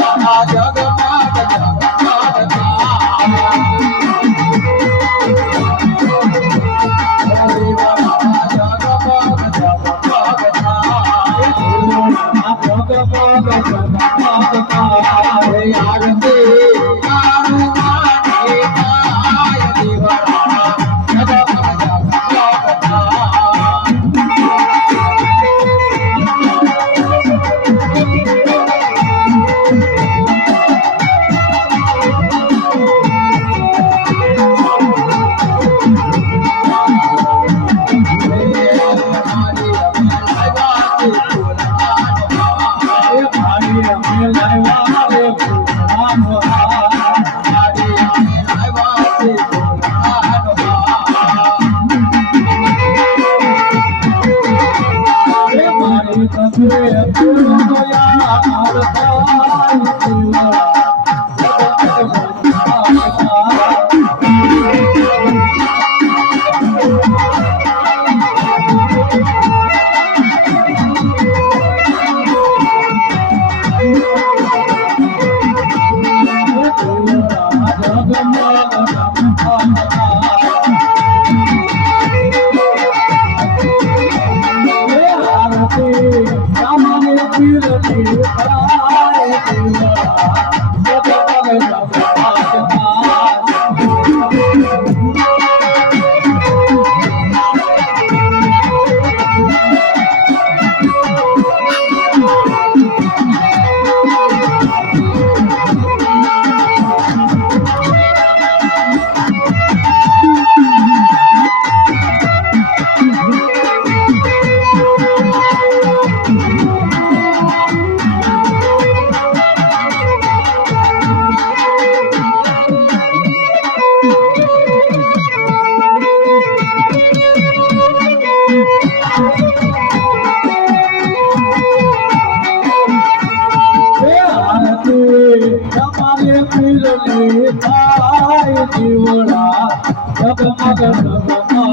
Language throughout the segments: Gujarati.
జగమాత జగమాత તમારે પીરની થાય જીવડા. જગમગ જગમગતા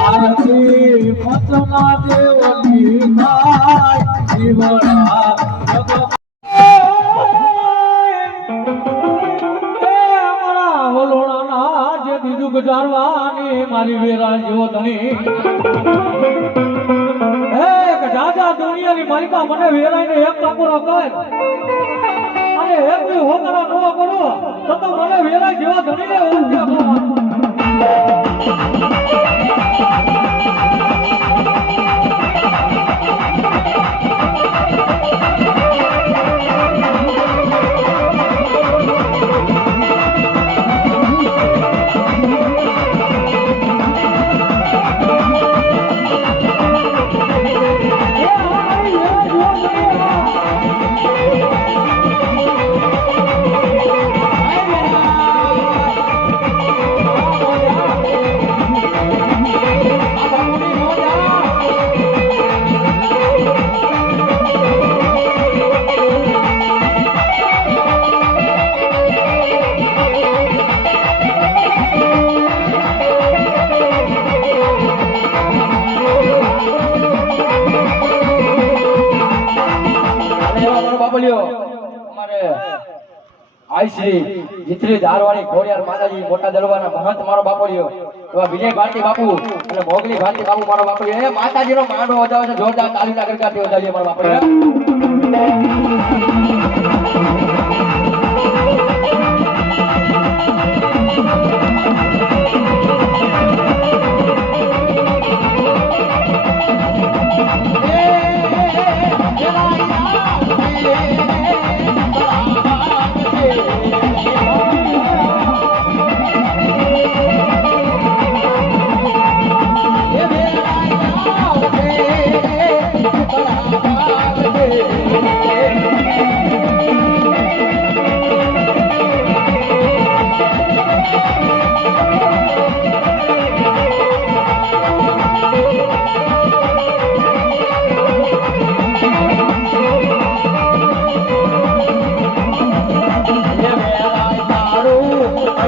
આરતી પતના દેવની થાય જીવડા. જગમગ ગુજારવાની મારી વેરા જેવો ધણી. હે ગજાજા દુનિયાની માલિકા મને વેરાઈને એક ટપુરો કર અને એક બી હોકરા નો કરો, તો તો મને વેરાઈ જેવા ધણીને ઓળખ્યા કરવાનો. બાબલિયો અમારે આઈ શ્રી જીતરી ધારવાડી ખોડિયાર માતાજી મોટા દરબારના મહંત મારો બાપડ્યો એવા વિજય ભારતી બાપુ અને મોગલી ભારતી બાપુ મારો બાપલિયો એ માતાજીનો માંડો વધાવે છે, જોરદાર તાલીના ગરગાથી વધારીએ મારો બાપલિયો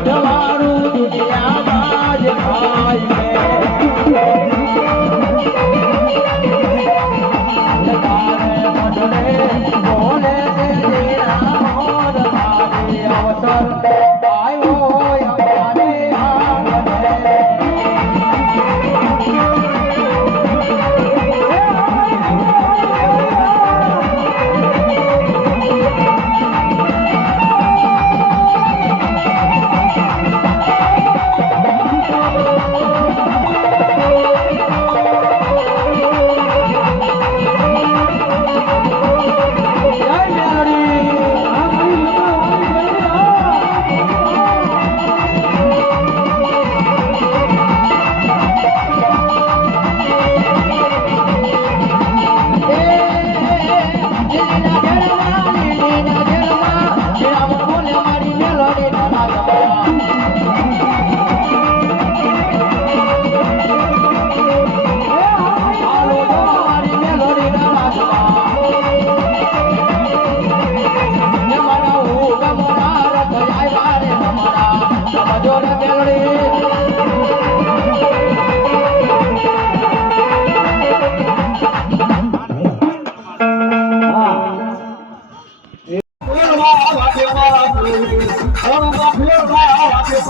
Don't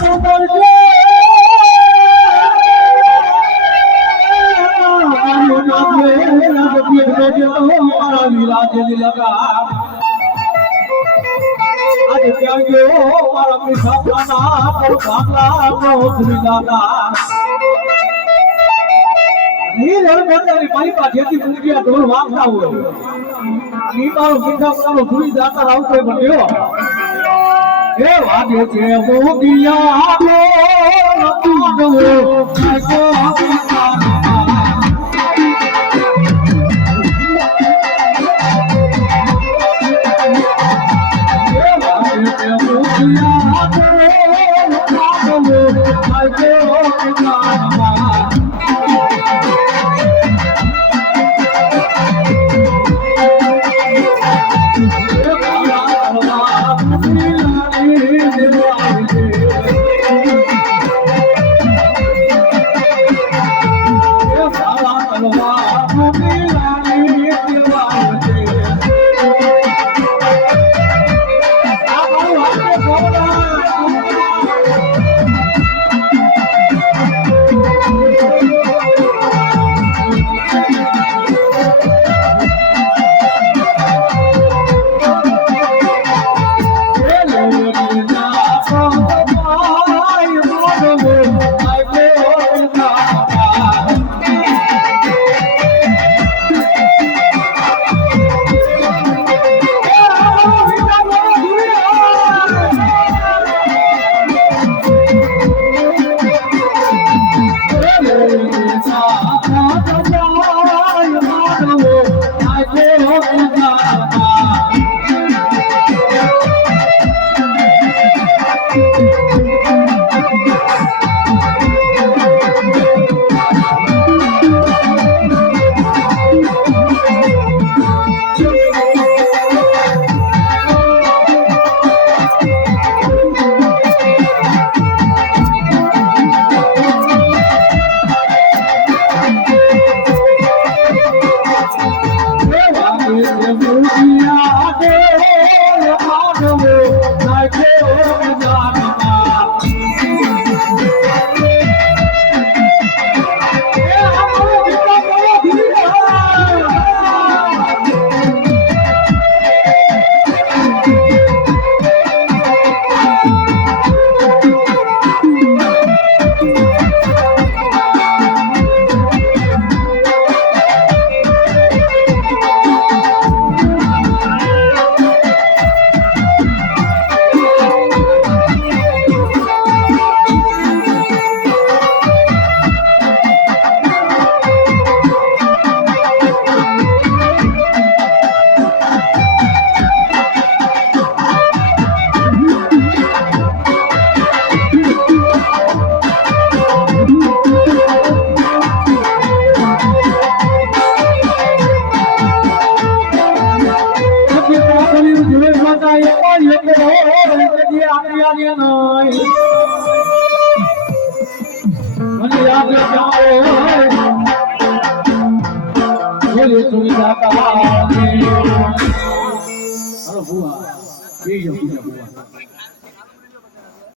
મારા પાસેથી મૂક્યા ઢોલ વાગતા હોય ઈ મારો પીઠાનો ભૂલી જાતા આવતો બન્યો એ વાગે છે મોગિયા ઢોલ ઢોલ મને pelo જાઓ બોલે સુવિધા કહાની